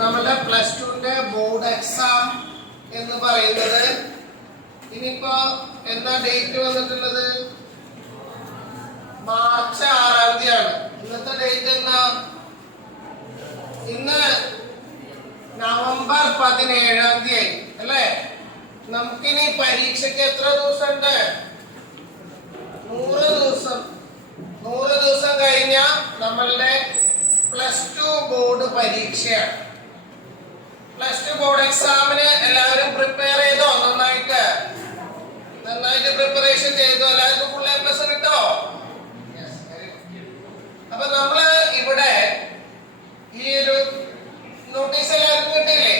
നമ്മുടെ പ്ലസ് ടുവിന്റെ board exam എന്ന് പറയുന്നത് ഇനിയിപ്പോ എന്താ ഡേറ്റ് വന്നിട്ടുള്ളത്? മാർച്ച് 6-ാം തീയതിയാണ്. ഇന്നത്തെ ഡേറ്റ് എന്താ? ഇന്ന് നവംബർ 17-ാം തീയതി അല്ലേ? നമുക്കിനി പരീക്ഷയ്ക്ക് എത്ര ദിവസമുണ്ട്? 100 ദിവസം. 100 ദിവസം കഴിഞ്ഞാൽ നമ്മളുടെ പ്ലസ് ടു ബോർഡ് പരീക്ഷയാണ്. പ്ലസ് ടു ബോർഡ് എക്സാമിന് എല്ലാവരും പ്രിപ്പയർ ചെയ്തോ? നന്നായിട്ട് പ്രിപ്പറേഷൻ ചെയ്തോ? എല്ലാവർക്കും ഫുൾ എ പ്ലസ് കിട്ടോ? അപ്പൊ നമ്മള് ഇവിടെ ഈ ഒരു നോട്ടീസ് എല്ലാവർക്കും കിട്ടിയില്ലേ?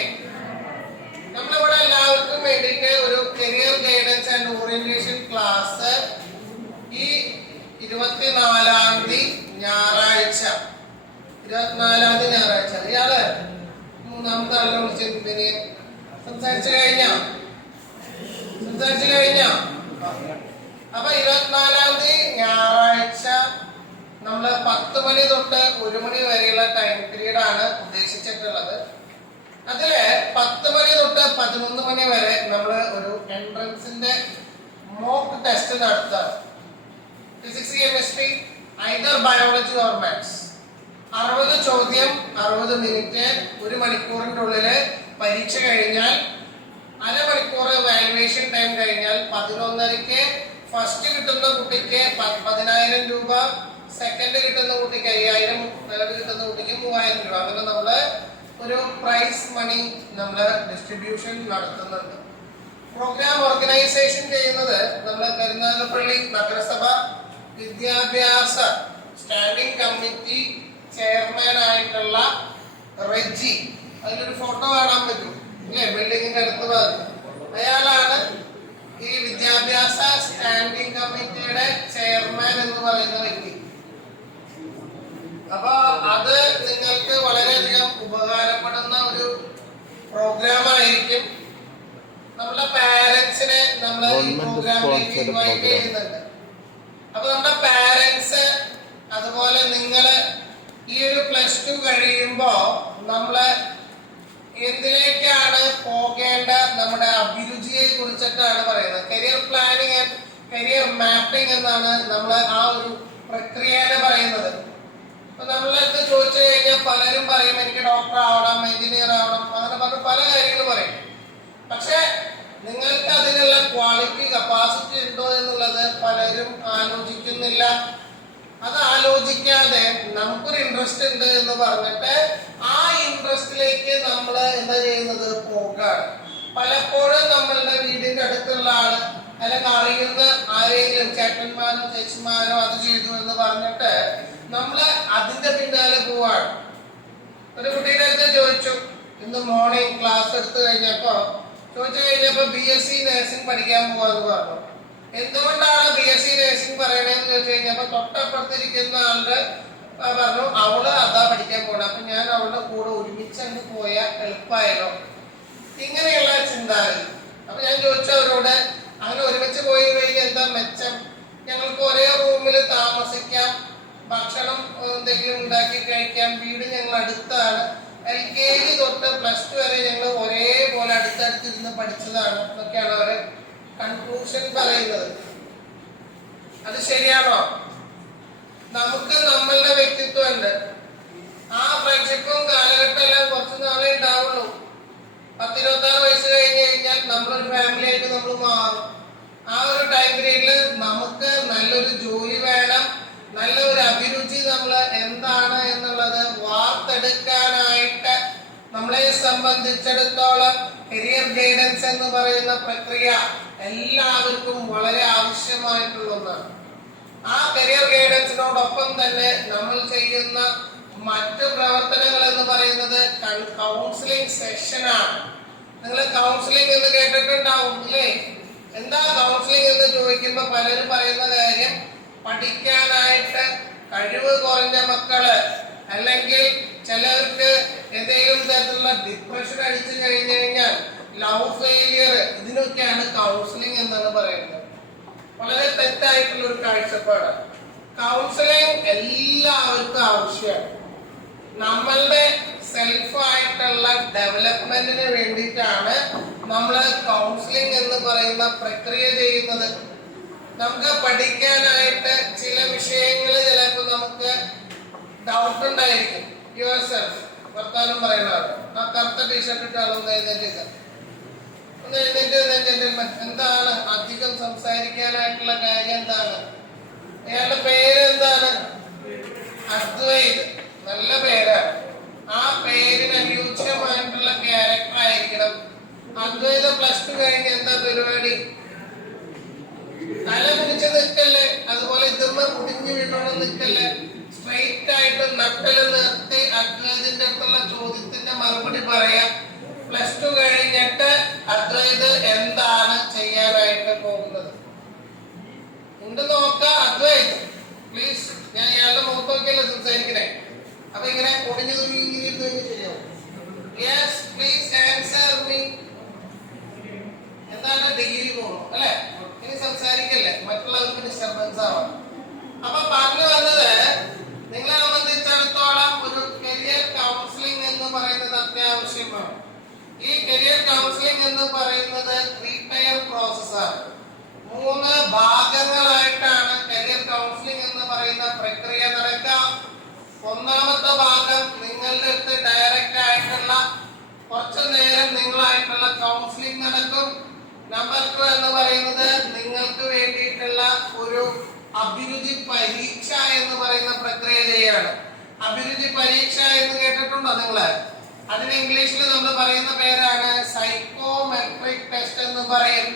നമ്മളിവിടെ എല്ലാവർക്കും വേണ്ടിയിട്ട് ഒരു career guidance and orientation class ഈ 24-ാം തീയതി ഞായറാഴ്ച, 24-ാം തീയതി ഞായറാഴ്ച. ഇയാള് മൂന്നാമത്തെ ആളിനെ വിളിച്ച് പിന്നെ സംസാരിച്ചു കഴിഞ്ഞോ? അപ്പൊ 24-ാം തീയതി ഞായറാഴ്ച നമ്മള് 10 മണി തൊട്ട് 1 മണി വരെയുള്ള ടൈം പീരീഡ് ആണ് ഉദ്ദേശിച്ചിട്ടുള്ളത്. അതില് 10 മണി തൊട്ട് 11 മണി വരെ നമ്മള് ഒരു എൻട്രൻസിന്റെ മോക്ക് ടെസ്റ്റ് നടത്തുക. Physics, chemistry, either biology or maths. 60 ചോദ്യം, 60 മിനിറ്റ്, 1 മണിക്കൂറിന്റെ ഉള്ളില് പരീക്ഷ കഴിഞ്ഞാൽ, അരമണിക്കൂർ വാല്യുവേഷൻ ടൈം കഴിഞ്ഞാൽ 11:30-ക്ക് ഫസ്റ്റ് കിട്ടുന്ന കുട്ടിക്ക് 10,000 രൂപ, സെക്കൻഡ് കിട്ടുന്ന കുട്ടിക്ക് 5,000, തേർഡ് കിട്ടുന്ന കുട്ടിക്ക് 3,000 രൂപ. അങ്ങനെ നമ്മള് ഒരു പ്രൈസ് മണി നമ്മള് ഡിസ്ട്രിബ്യൂഷൻ നടത്തുന്നുണ്ട്. പ്രോഗ്രാം ഓർഗനൈസേഷൻ ചെയ്യുന്നത് നമ്മള് കരുനാഗപ്പള്ളി നഗരസഭ വിദ്യാഭ്യാസ സ്റ്റാൻഡിംഗ് കമ്മിറ്റി ചെയർമാൻ ആയിട്ടുള്ള റെജി. അതിലൊരു ഫോട്ടോ കാണാൻ പറ്റും ഇല്ലേ? ബിൽഡിങ്ങിന്റെ അടുത്ത് ഭാഗത്ത് അയാളാണ് ഈ വിദ്യാഭ്യാസ സ്റ്റാൻഡിംഗ് കമ്മിറ്റിയുടെ ചെയർമാൻ എന്ന് പറയുന്ന വ്യക്തി. അപ്പൊ അത് നിങ്ങൾക്ക് വളരെയധികം ഉപകാരപ്പെടുന്ന ഒരു പ്രോഗ്രാം ആയിരിക്കും. നമ്മുടെ പാരന്റ്സിനെ നമ്മൾ ഈ പ്രോഗ്രാമിലേക്ക് ഇൻവൈറ്റ് ചെയ്യുന്നുണ്ട്. അപ്പൊ നമ്മുടെ പാരന്റ്സ് അതുപോലെ നിങ്ങള് ഈ ഒരു പ്ലസ് ടു കഴിയുമ്പോ നമ്മള് എന്തിലേക്കാണ് പോകേണ്ട നമ്മുടെ അഭിരുചിയെ കുറിച്ചിട്ടാണ് പറയുന്നത്. Career planning and career mapping എന്നാണ് നമ്മൾ ആ ഒരു പ്രക്രിയനെ പറയുന്നത്. അപ്പൊ നമ്മളടുത്ത് ചോദിച്ചു കഴിഞ്ഞാൽ പലരും പറയും എനിക്ക് ഡോക്ടർ ആവണം, എഞ്ചിനീയർ ആവണം, അങ്ങനെ പറഞ്ഞ് പല കാര്യങ്ങൾ പറയും. പക്ഷെ നിങ്ങൾക്ക് അതിനുള്ള ക്വാളിറ്റി, കപ്പാസിറ്റി ഉണ്ടോ എന്നുള്ളത് പലരും ആലോചിക്കുന്നില്ല. അത് ആലോചിക്കാതെ നമുക്കൊരു ഇൻട്രസ്റ്റ് ഉണ്ട് എന്ന് പറഞ്ഞിട്ട് ആ ഇൻട്രസ്റ്റിലേക്ക് നമ്മൾ എന്താ ചെയ്യുന്നത്? പോകാണ്. പലപ്പോഴും നമ്മളുടെ വീടിന്റെ അടുത്തുള്ള ആള് അല്ലെങ്കിൽ അറിയുന്ന ആരെങ്കിലും ചേട്ടന്മാരോ ചേച്ചിമാരോ അത് ചെയ്തു എന്ന് പറഞ്ഞിട്ട് നമ്മള് അതിന്റെ പിന്നാലെ പോവാണ്. ഒരു കുട്ടിയുടെ അടുത്ത് ചോദിച്ചു, ഇന്ന് മോർണിംഗ് ക്ലാസ് എടുത്തു കഴിഞ്ഞപ്പോ BSc നഴ്സിംഗ് പഠിക്കാൻ പോവാന്ന് പറഞ്ഞു. എന്തുകൊണ്ടാണ് BSc നഴ്സിംഗ് പറയണേന്ന് ചോദിച്ചു കഴിഞ്ഞപ്പോ തൊട്ടപ്പുറത്തിരിക്കുന്ന ആളുടെ പറഞ്ഞു അവള് അതാ പഠിക്കാൻ പോണ, അപ്പൊ ഞാൻ അവളുടെ കൂടെ ഒരുമിച്ച് അങ്ങ് പോയാൽ എളുപ്പമായല്ലോ. ഇങ്ങനെയുള്ള ചിന്താഗതി. അപ്പൊ ഞാൻ ചോദിച്ചവരോട് അങ്ങനെ ഒരുമിച്ച് പോയി കഴിഞ്ഞാൽ എന്താ മെച്ചം? ഞങ്ങൾക്ക് ഒരേ റൂമിൽ താമസിക്കാം, ഭക്ഷണം എന്തെങ്കിലും ഉണ്ടാക്കി കഴിക്കാം, വീട് ഞങ്ങൾ അടുത്താണ്, LKG തൊട്ട് പ്ലസ് 2 വരെ ഞങ്ങൾ ഒരേപോലെ അടുത്തടുത്തിരുന്ന് പഠിച്ചതാണ് എന്നൊക്കെയാണ് അവര് കൺക്ലൂഷൻ പറയുന്നത്. അത് ശരിയാണോ? നമുക്ക് നമ്മളുടെ വ്യക്തിത്വം ഉണ്ട്. ആ ഫ്രണ്ട്ഷിപ്പും കാലഘട്ടം എല്ലാം കുറച്ച് നാളെ ഉണ്ടാവുള്ളൂ. 10-26 വയസ്സ് കഴിഞ്ഞ് കഴിഞ്ഞാൽ നമ്മളൊരു ഫാമിലി ആയിട്ട് നമ്മൾ മാറും. ആ ഒരു ടൈം പീരീഡിൽ നമുക്ക് നല്ലൊരു ജോലി വേണം, നല്ലൊരു അഭിരുചി നമ്മൾ എന്താണ് എന്നുള്ളത് വാർത്തെടുക്കാനായിട്ട് നമ്മളെ സംബന്ധിച്ചിടത്തോളം കരിയർ ഗൈഡൻസ് എന്ന് പറയുന്ന പ്രക്രിയ എല്ലാവർക്കും വളരെ ആവശ്യമായിട്ടുള്ള ഒന്നാണ്. ആ കരിയർ ഗൈഡൻസിനോടൊപ്പം തന്നെ നമ്മൾ ചെയ്യുന്ന മറ്റു പ്രവർത്തനങ്ങൾ എന്ന് പറയുന്നത് കൗൺസിലിംഗ് സെഷനാണ്. നിങ്ങൾ കൗൺസിലിംഗ് എന്ന് കേട്ടിട്ടുണ്ടാവും അല്ലേ? എന്താ കൗൺസിലിംഗ് എന്ന് ചോദിക്കുമ്പോൾ പലരും പറയുന്ന കാര്യം, പഠിക്കാനായിട്ട് കഴിവ് കുറഞ്ഞ മക്കള് അല്ലെങ്കിൽ ചിലർക്ക് എന്തെങ്കിലും തരത്തിലുള്ള ഡിപ്രഷൻ അടിച്ചു കഴിഞ്ഞു കഴിഞ്ഞാൽ, ലവ് ഫെയിലിയർ, ഇതിനൊക്കെയാണ് കൗൺസിലിംഗ് എന്നാണ് പറയുന്നത്. വളരെ തെറ്റായിട്ടുള്ള ഒരു കാഴ്ചപ്പാടാണ്. കൗൺസിലിംഗ് എല്ലാവർക്കും ആവശ്യമാണ്. നമ്മളുടെ സെൽഫ് ആയിട്ടുള്ള ഡെവലപ്മെന്റിന് വേണ്ടിയിട്ടാണ് നമ്മൾ കൗൺസിലിംഗ് എന്ന് പറയുന്ന പ്രക്രിയ ചെയ്യുന്നത്. നമുക്ക് പഠിക്കാനായിട്ട് ചില വിഷയങ്ങൾ ചിലപ്പോൾ നമുക്ക് ഡൗട്ട് ഉണ്ടായിരിക്കും. യുവർ സെൽഫ് വർത്താനം പറയുന്നതാണ്. ആ കറുത്ത ടീഷർട്ട് ഇട്ടാണ് ഒന്ന് എഴുന്നേറ്റ് എന്താണ് അധികം സംസാരിക്കാനായിട്ടുള്ള കാര്യം എന്താണ്? അയാളുടെ പേര് എന്താണ്? അദ്വൈത്. നല്ല പേരാണ്. ആ പേരിന് അനുയോജ്യമായിട്ടുള്ള ക്യാരക്ടർ ആയിരിക്കണം. അദ്വൈത +2 കഴിഞ്ഞ് എന്താ പരിപാടി? തല കുടിച്ച് നിൽക്കല്ലേ, അതുപോലെ ഇതൊന്ന് കുടിഞ്ഞു വീണോണം നിൽക്കല്ലേ. സ്ട്രെയിറ്റ് ആയിട്ട് നട്ടല് നിർത്തി അദ്വൈതിന്റെ അടുത്തുള്ള ചോദ്യത്തിന്റെ മറുപടി പറയാം. +2 കഴിഞ്ഞിട്ട് അദ്വൈത് എന്താണ് ചെയ്യാനായിട്ട് പോകുന്നത് ഉണ്ട് നോക്കാം. അദ്വൈത് പ്ലീസ്, ഞാൻ ഇയാളുടെ മുഖത്ത് നോക്കിയല്ലേ സംസാരിക്കണേ. അപ്പൊ ഇങ്ങനെ പൊടിഞ്ഞു ചെയ്യാമോ? Yes please answer me. എന്താണ് ഡിഗ്രി പോകണം അല്ലെ? ഇനി സംസാരിക്കല്ലേ, മറ്റുള്ളവർക്ക് ഡിസ്റ്റർബൻസ് ആവാം. അപ്പൊ പറഞ്ഞു വന്നത്, നിങ്ങളെ സംബന്ധിച്ചിടത്തോളം ഒരു കരിയർ കൗൺസിലിംഗ് എന്ന് പറയുന്നത് അത്യാവശ്യമാണ്. ഈ കരിയർ കൗൺസിലിംഗ് എന്ന് പറയുന്നത് 3 ടയർ പ്രോസസ്സാണ്. 3 ഭാഗങ്ങളായിട്ടാണ് കരിയർ കൗൺസിലിംഗ് എന്ന് പറയുന്ന പ്രക്രിയ നടക്കാം. ഒന്നാമത്തെ ഭാഗം നിങ്ങളുടെ അടുത്ത് ഡയറക്റ്റ് ആയിട്ടുള്ള കുറച്ചു നേരം നിങ്ങളായിട്ടുള്ള കൗൺസിലിംഗ് നടക്കും. നമ്പർ 2 എന്ന് പറയുന്നത് നിങ്ങൾക്ക് വേണ്ടിയിട്ടുള്ള ഒരു അഭിരുചി പരീക്ഷ എന്ന് പറയുന്ന പ്രക്രിയ ചെയ്യാണ്. അഭിരുചി പരീക്ഷ എന്ന് കേട്ടിട്ടുണ്ടോ നിങ്ങള്? അതിന് ഇംഗ്ലീഷിൽ നമ്മൾ പറയുന്ന പേരാണ് സൈക്കോമെട്രിക് ടെസ്റ്റ് എന്ന് പറയും.